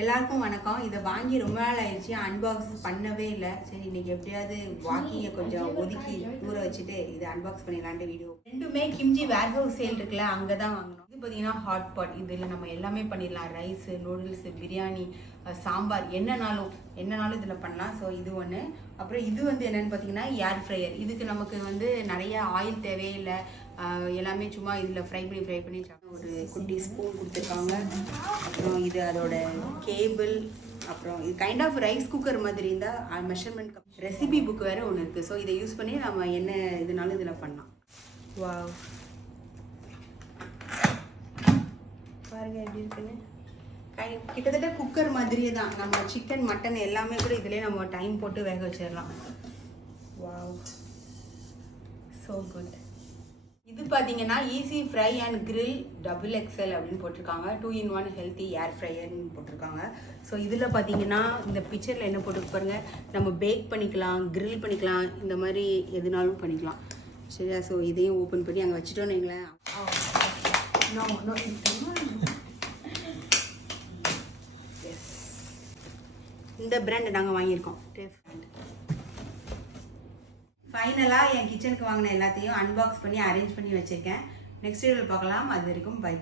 எல்லாருக்கும் வணக்கம். இதை வாங்கி ரொம்ப நாள் ஆயிடுச்சு, அன்பாக்ஸ் பண்ணவே இல்லை. சரி இன்னைக்கு எப்படியாவது வாக்கிங்கை கொஞ்சம் ஒதுக்கி தூர வச்சுட்டு இதை அன்பாக்ஸ் பண்ணிடலான்ட்டு வீடியோ. ரெண்டுமே கிம்ஜி வேர்ஹவுஸ் சேல் இருக்குல்ல, அங்கே தான் வாங்கணும். இது பார்த்தீங்கன்னா ஹாட் பாட். இதில் நம்ம எல்லாமே பண்ணிடலாம். ரைஸு, நூடுல்ஸு, பிரியாணி, சாம்பார், என்னன்னாலும் இதில் பண்ணலாம். ஸோ இது ஒன்று. அப்புறம் இது வந்து என்னென்னு பார்த்தீங்கன்னா ஏர் ஃப்ரையர். இதுக்கு நமக்கு வந்து நிறைய ஆயில் தேவையில்லை, எல்லாமே சும்மா இதில் ஃப்ரை பண்ணி ஒரு குட்டி ஸ்பூன் கொடுத்துருக்காங்க. அப்புறம் இது அதோட கேபிள். அப்புறம் இது கைண்ட் ஆஃப் ரைஸ் குக்கர் மாதிரி இருந்தால் மெஷர்மெண்ட் ரெசிபி புக் வேறு ஒன்று இருக்குது. ஸோ இதை யூஸ் பண்ணி நம்ம என்ன இதுனாலும் இதில் பண்ணலாம். வாவ், பாருங்க எப்படி இருக்குன்னு. கிட்டத்தட்ட குக்கர் மாதிரியே தான். நம்ம சிக்கன், மட்டன் எல்லாமே கூட இதிலே நம்ம டைம் போட்டு வேக வச்சிடலாம். Wow, so good. இது பார்த்தீங்கன்னா easy fry and grill XXL அப்படின்னு போட்டிருக்காங்க. 2-in-1 ஹெல்த்தி ஏர் ஃப்ரையர்னு போட்டிருக்காங்க. ஸோ இதில் பார்த்தீங்கன்னா இந்த பிக்சரில் என்ன போட்டு பாருங்க, நம்ம பேக் பண்ணிக்கலாம், கிரில் பண்ணிக்கலாம், இந்த மாதிரி எதுனாலும் பண்ணிக்கலாம். சரியா? ஸோ இதையும் ஓப்பன் பண்ணி அங்கே வச்சுட்டோன்னு வைங்களேன். இந்த பிராண்ட் நாங்கள் வாங்கியிருக்கோம். ஃபைனலாக என் கிச்சனுக்கு வாங்கின எல்லாத்தையும் அன்பாக்ஸ் பண்ணி அரேஞ்ச் பண்ணி வச்சுருக்கேன். நெக்ஸ்ட் வீடியோவில் பார்க்கலாம். அது வரைக்கும் பை.